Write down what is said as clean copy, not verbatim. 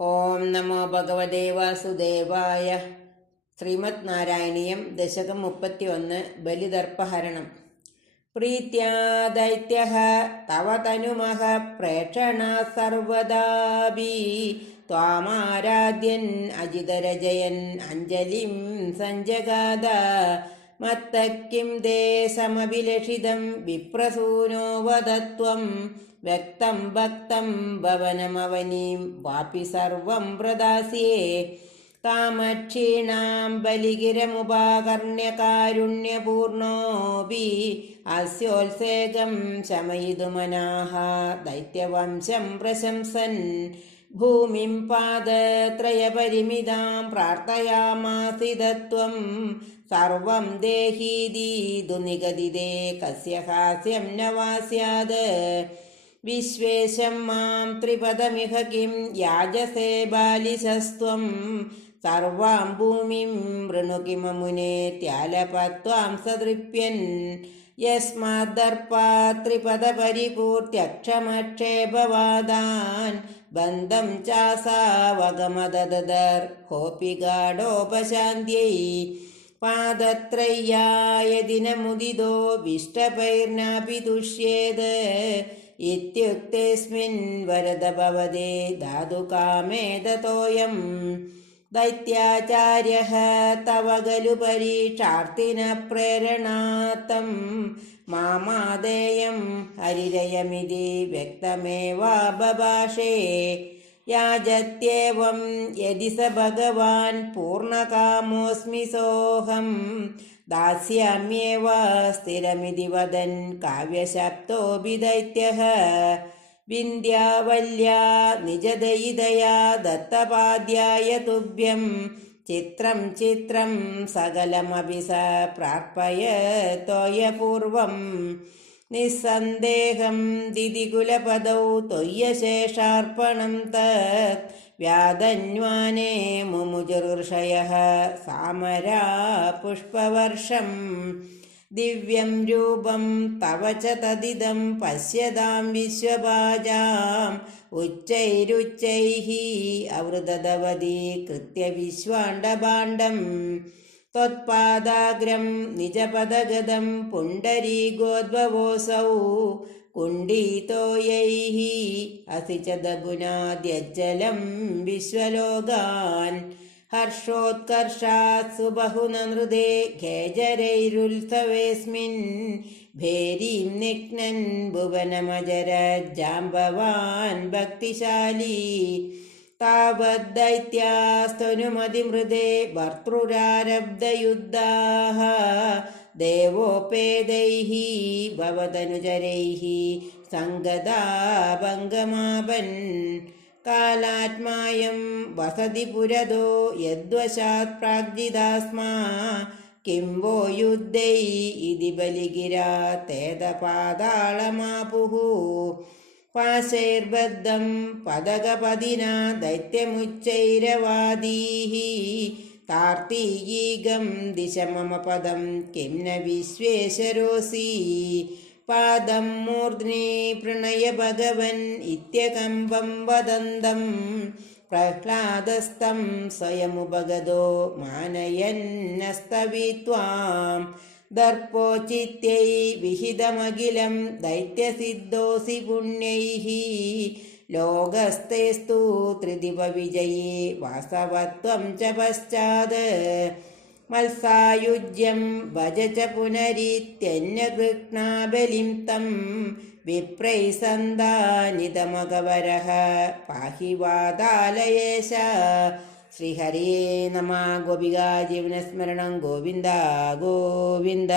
ഓം നമോ ഭഗവതേ വാസുദേവായ. ശ്രീമദ് നാരായണീയം ദശകം 31 ബലിദർപ്പഹരണം. പ്രീത്യാ ദൈത്യഃ തവ തനുമഃ പ്രേക്ഷണാ സർവദാപി ത്വാമാരാധ്യൻ അജിതരജയൻ അഞ്ജലിം സഞ്ജഗാദ മത്തക്കിം ദേ സമഭിലഷിതം വിപ്രസൂനോ വദത്വം വ്യക്തം ഭക്തം ഭവനമവനീം വാപി സർവം പ്രദാസ്യേ താമക്ഷീണാം ബലിഗിരമുപാകർണ്യ കാരുണ്യപൂർണോപി അസ്യോത്സേകം ശമയിതുമനാഹ ദൈത്യവംശം പ്രശംസൻ ഭൂമിം പാദത്രയപരിമിതാം പ്രാർത്ഥയാമാസിതത്വം സർവം ദേഹീദീതു നിഗദിതേ കസ്യ ഹാസ്യം ന വാസ്യാത് വിശ്വേശം മാം ത്രിപദമിഹ കിം യാജസേ ബാലിശസ്ത്വം സർവാം ഭൂമിം വൃണു കിമമുനേത്യാലപത്വാം സതൃപ്യൻ യസ്മാദ്ദർപ്പാത്രിപദപരിപൂർത്യക്ഷമക്ഷേപവാദാൻ ബന്ധം ചാസാവഗമദദർ ഹോപിഗാഢോപശാന്ത്यै പാദത്രയ്യായ ദിനമുദിതോ വിഷ്ടപൈർനാപി തുഷ്യേത് ഇത്യുക്തേസ്മിൻ വരദ ഭവതേ ധാതുകാമേതതോയം ദൈത്യാചാര്യഃ തവ ഖലു പരീക്ഷാർത്ഥിന പ്രേരണാത്തം മാമാദേയം ഹരിരയമിതി വ്യക്തമേവാബഭാഷേ യാജത്യേവം യദി സ ഭഗവാൻ പൂർണ്ണകാമോസ്മി സോഹം ദാസ്യാമ്യേവ സ്ഥിരമിതി വദൻ കാവ്യശബ്ദോപി ദൈത്യഃ വിന്ധ്യാവല്യാ നിജദയിതയാ ദത്തപാദ്യായ തുഭ്യം ചിത്രം ചിത്രം സകലമപി സ പ്രാർപ്പയതോയപൂർവം നിസ്സന്ദേഹം ദിദികുലപദൗ ത്വയ്യശേഷാർപ്പണം തത് വ്യാധന്വാനേ മുമുജുർഷയഃ സാമരാ പുഷ്പവർഷം ദിവ്യം രൂപം തവ ച തദിദം പശ്യതാം വിശ്വഭാജാം ഉച്ചൈരുച്ചൈഃ അവൃതദവതീകൃത്യ വിശ്വാണ്ഡഭാണ്ഡം ത്വത്പാദാഗ്രം നിജപദഗദം പുണ്ഡരീകോദ്ഭവോऽസൗ കുണ്ഡീതോയൈഃ അസി ച ദഗുനാദ്യജ്ജലം വിശ്വലോകാൻ ഹർഷോത്കർഷാത് സുബഹുനനൃതേ ഖേജരൈരുത്സവേസ്മിൻ ഭേരീം നിഘ്നൻ ഭുവനമജരജ്ജാംബവാൻ ഭക്തിശാലീ താവദ്ദൈത്യാസ്തനുമതിമൃതേ ഭർതൃരാരബ്ധയുദ്ധാഃ ദേവോപേതൈഃ ഭവതനുചരൈഃ സംഗതാ ഭംഗമാപൻ കാലാത്മായം വസതി പുരതോ യദ്വശാത് പ്രാഗ്ജിതാസ്മാ കിം വോ യുദ്ധൈ ഇതി ബലിഗിരാ തേദപാതാളമാപുഃ പാശൈർബദ്ധം പദകപദിനാ ദൈത്യമുച്ചൈരവാദീഃ താർത്തീയീകം ദിശ മമ പദം കിം ന വിശ്വേശ്വരോസി പാദം മൂർധ്നി പ്രണയ ഭഗവൻ ഇത്യകമ്പം വദന്തം പ്രഹ്ലാദസ്തം സ്വയമുപഗതോ മാനയന്നസ്തവിത്വാം ദർപ്പോചിത്യൈ വിഹിതമഖിലം ദൈത്യസിദ്ധോസി പുണ്യൈഃ ലോകസ്ഥേസ്തു ത്രിദിവവിജയേ വാസവത്വം ച പശ്ചാത് മത്സായുജ്യം ഭജ ച പുനരിത്യന്യകൃഷ്ണാബലിം തം വിപ്രൈസന്താനിതമകവരഃ പാഹി വാതാലയേശ. ശ്രീഹരേ നമഃ. ഗോപികാ ജീവനസ്മരണം. ഗോവിന്ദ ഗോവിന്ദ.